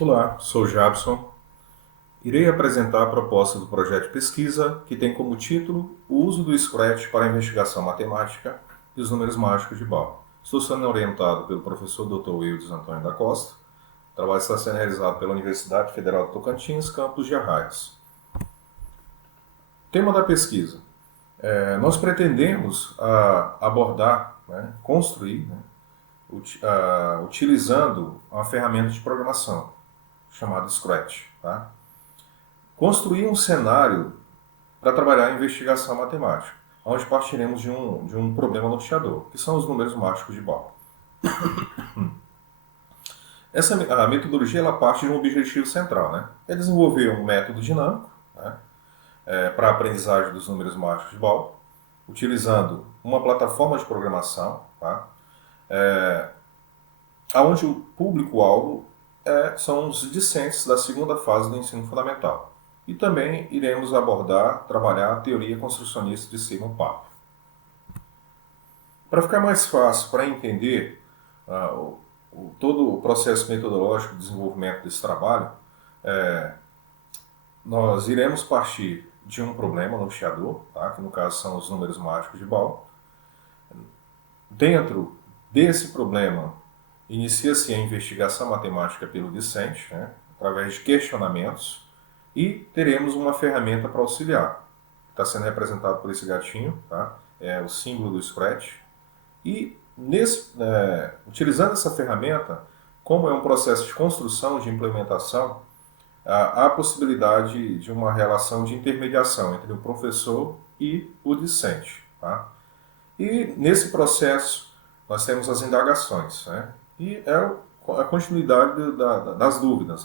Olá, sou Jabson. Irei apresentar a proposta do projeto de pesquisa que tem como título o uso do Scratch para a investigação matemática e os números mágicos de Bal. Estou sendo orientado pelo professor Dr. Wildes Antônio da Costa. O trabalho está sendo realizado pela Universidade Federal do Tocantins, campus de Arraias. Tema da pesquisa. Nós pretendemos abordar, construir, utilizando uma ferramenta de programação chamada Scratch. Tá? Construir um cenário para trabalhar a investigação matemática, onde partiremos de um problema norteador, que são os números mágicos de Bal. A metodologia ela parte de um objetivo central, é desenvolver um método dinâmico para a aprendizagem dos números mágicos de Bal, utilizando uma plataforma de programação, onde o público-alvo são os discentes da segunda fase do ensino fundamental. E também iremos trabalhar a teoria construcionista de Simon Papp. Para ficar mais fácil para entender todo o processo metodológico de desenvolvimento desse trabalho, nós iremos partir de um problema norteador, que no caso são os números mágicos de Bal. Dentro desse problema, inicia-se a investigação matemática pelo discente, através de questionamentos, e teremos uma ferramenta para auxiliar. Está sendo representado por esse gatinho, é o símbolo do Scratch. E utilizando essa ferramenta, como é um processo de construção, de implementação, há a possibilidade de uma relação de intermediação entre o professor e o discente. E nesse processo nós temos as indagações, e é a continuidade das dúvidas,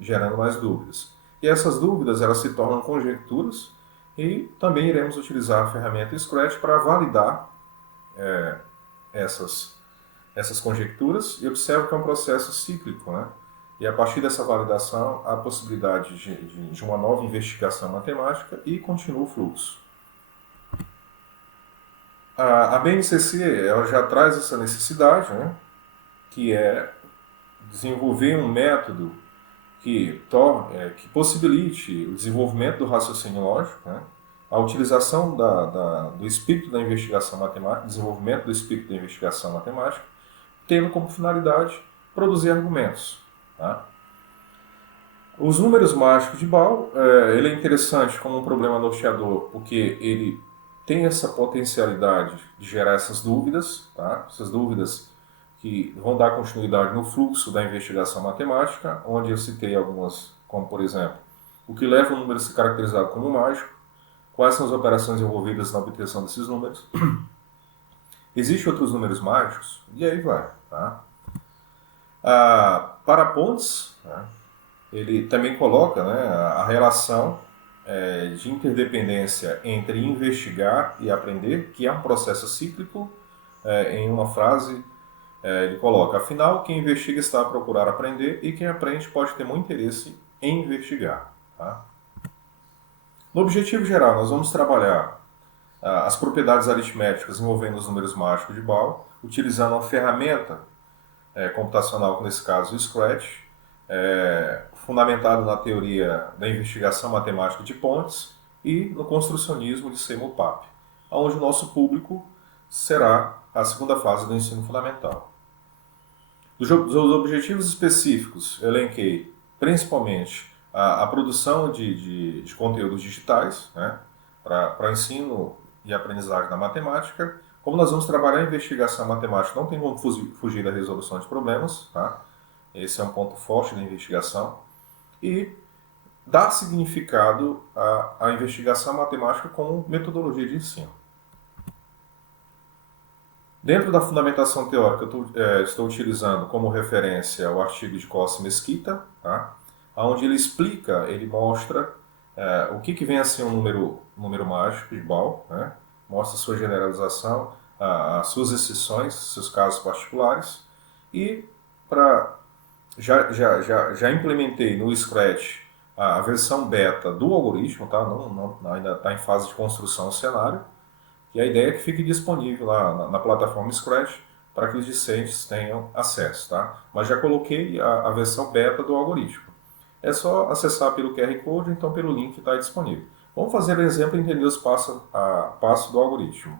gerando mais dúvidas. E essas dúvidas elas se tornam conjecturas e também iremos utilizar a ferramenta Scratch para validar essas conjecturas, e observo que é um processo cíclico, E a partir dessa validação há a possibilidade de uma nova investigação matemática e continua o fluxo. A BNCC ela já traz essa necessidade, que é desenvolver um método que possibilite o desenvolvimento do raciocínio lógico, a utilização do espírito da investigação matemática, desenvolvimento do espírito da investigação matemática, tendo como finalidade produzir argumentos. Os números mágicos de Bal, ele é interessante como um problema norteador, porque ele tem essa potencialidade de gerar essas dúvidas, essas dúvidas que vão dar continuidade no fluxo da investigação matemática, onde eu citei algumas, como por exemplo, o que leva o número a ser caracterizado como mágico, quais são as operações envolvidas na obtenção desses números, existem outros números mágicos, e aí vai. Para Pontes, ele também coloca a relação de interdependência entre investigar e aprender, que é um processo cíclico. Em uma frase ele coloca: afinal, quem investiga está a procurar aprender e quem aprende pode ter muito interesse em investigar. No objetivo geral, nós vamos trabalhar as propriedades aritméticas envolvendo os números mágicos de Bal, utilizando uma ferramenta computacional, nesse caso o Scratch, fundamentado na teoria da investigação matemática de Pontes e no construcionismo de Simon Papp, onde o nosso público será a segunda fase do ensino fundamental. Dos objetivos específicos, elenquei principalmente a produção de conteúdos digitais, para ensino e aprendizagem da matemática. Como nós vamos trabalhar a investigação matemática, não tem como fugir da resolução de problemas. Esse é um ponto forte da investigação. E dar significado à investigação matemática como metodologia de ensino. Dentro da fundamentação teórica, eu estou utilizando como referência o artigo de Costa Mesquita, onde ele mostra o que vem a ser um número mágico de Bal, mostra sua generalização, as suas exceções, seus casos particulares, e já implementei no Scratch a versão beta do algoritmo, ainda está em fase de construção do cenário. E a ideia é que fique disponível lá na plataforma Scratch para que os discentes tenham acesso, tá? Mas já coloquei a versão beta do algoritmo. É só acessar pelo QR Code, então pelo link que está disponível. Vamos fazer o exemplo e entender os passo a passo do algoritmo.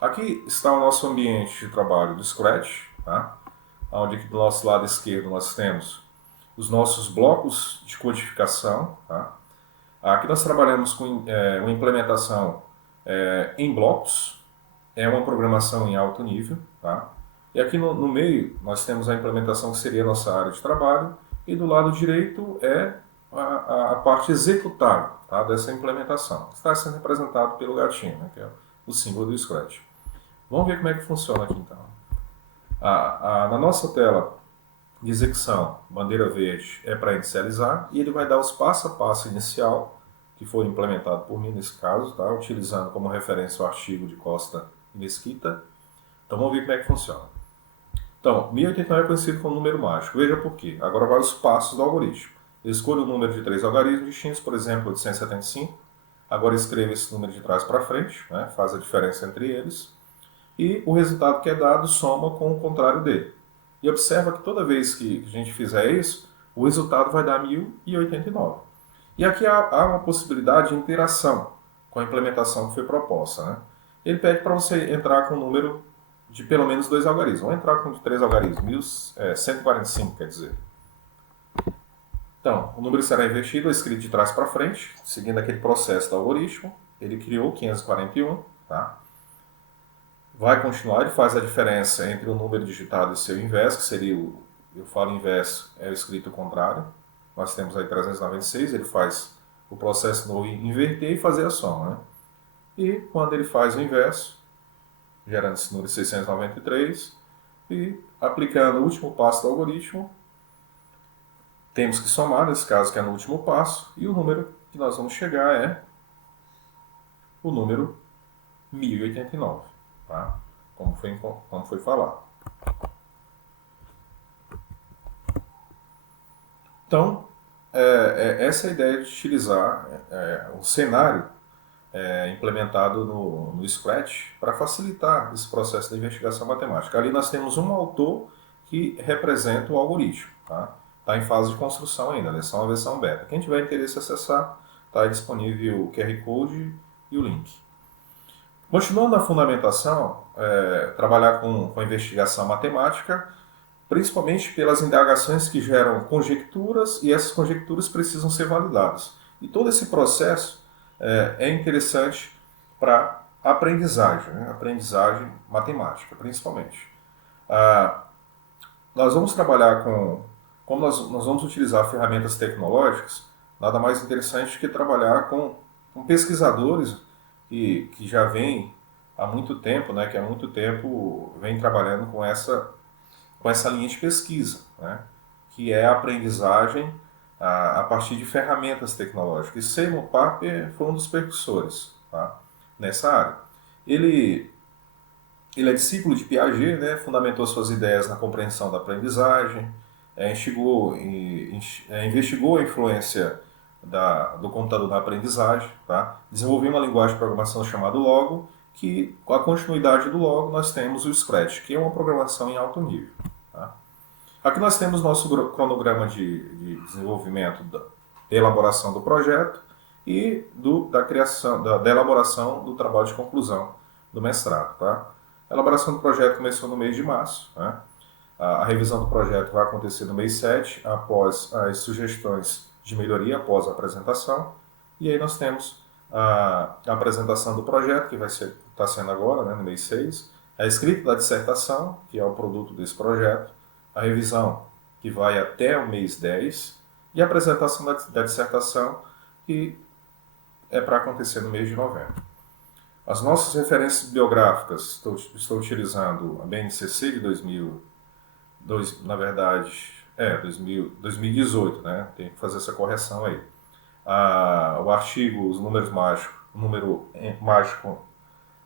Aqui está o nosso ambiente de trabalho do Scratch, tá? Onde aqui do nosso lado esquerdo nós temos os nossos blocos de codificação. Tá? Aqui nós trabalhamos com uma implementação em blocos, é uma programação em alto nível. Tá? E aqui no meio nós temos a implementação que seria a nossa área de trabalho, e do lado direito é a parte executável, tá, dessa implementação, que está sendo representado pelo gatinho, né, que é o símbolo do Scratch. Vamos ver como é que funciona aqui então. Na nossa tela de execução, bandeira verde é para inicializar, e ele vai dar os passo a passo inicial, que foi implementado por mim nesse caso, tá, utilizando como referência o artigo de Costa e Mesquita. Então vamos ver como é que funciona. Então, 1089 é conhecido como número mágico. Veja por quê. Agora vai os passos do algoritmo. Eu escolho o número de 3 algarismos distintos, por exemplo, 875. Agora escreva esse número de trás para frente, né? Faz a diferença entre eles. E o resultado que é dado soma com o contrário dele. E observa que toda vez que a gente fizer isso, o resultado vai dar 1089. E aqui há uma possibilidade de interação com a implementação que foi proposta, né? Ele pede para você entrar com o número de pelo menos 2 algarismos. Vamos entrar com 3 algarismos, 145 quer dizer. Então, o número será invertido, escrito de trás para frente, seguindo aquele processo do algoritmo. Ele criou 541, tá? Vai continuar, ele faz a diferença entre o número digitado e seu inverso, que seria eu falo inverso, é o escrito contrário. Nós temos aí 396, ele faz o processo no inverter e fazer a soma, né? E quando ele faz o inverso, gerando esse número 693, e aplicando o último passo do algoritmo, temos que somar, nesse caso que é no último passo, e o número que nós vamos chegar é o número 1089, tá? Como foi falado. Então, essa é a ideia de utilizar o cenário implementado no Scratch para facilitar esse processo de investigação matemática. Ali nós temos um autor que representa o algoritmo. Tá em fase de construção ainda, é só uma versão beta. Quem tiver interesse em acessar, está disponível o QR Code e o link. Continuando na fundamentação, trabalhar com a investigação matemática, principalmente pelas indagações que geram conjecturas, e essas conjecturas precisam ser validadas. E todo esse processo é interessante para aprendizagem, né? Aprendizagem matemática, principalmente. Nós vamos trabalhar como nós vamos utilizar ferramentas tecnológicas, nada mais interessante que trabalhar com pesquisadores que já vêm há muito tempo, né, que há muito tempo vem trabalhando com essa linha de pesquisa, né, que é a aprendizagem a partir de ferramentas tecnológicas. E Seymour Papert foi um dos precursores, tá, nessa área. Ele é discípulo de Piaget, né, fundamentou suas ideias na compreensão da aprendizagem, investigou a influência do computador na aprendizagem, tá? Desenvolveu uma linguagem de programação chamada Logo, que com a continuidade do Logo nós temos o Scratch, que é uma programação em alto nível. Tá? Aqui nós temos nosso cronograma de desenvolvimento, da elaboração do projeto e da elaboração do trabalho de conclusão do mestrado. Tá? A elaboração do projeto começou no mês de março. Né? A revisão do projeto vai acontecer no mês 7, após as sugestões de melhoria, após a apresentação. E aí nós temos a apresentação do projeto, que está sendo agora, né, no mês 6, a escrita da dissertação, que é o produto desse projeto, a revisão, que vai até o mês 10, e a apresentação da dissertação, que é para acontecer no mês de novembro. As nossas referências biográficas, estou utilizando a BNCC de 2018, né? Tem que fazer essa correção aí. O artigo, os números mágicos, o número mágico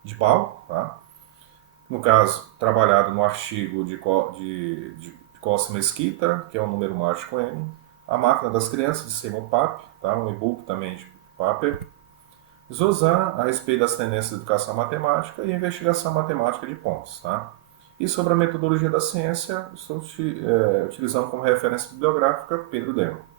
de Ball, tá? No caso, trabalhado no artigo de Costa Mesquita, que é o número mágico M. A máquina das crianças, de Seymour Papert, tá? Um e-book também de Papert. Zozan, a respeito das tendências da educação matemática e a investigação matemática de pontos. Tá? E sobre a metodologia da ciência, estou utilizando como referência bibliográfica Pedro Demo.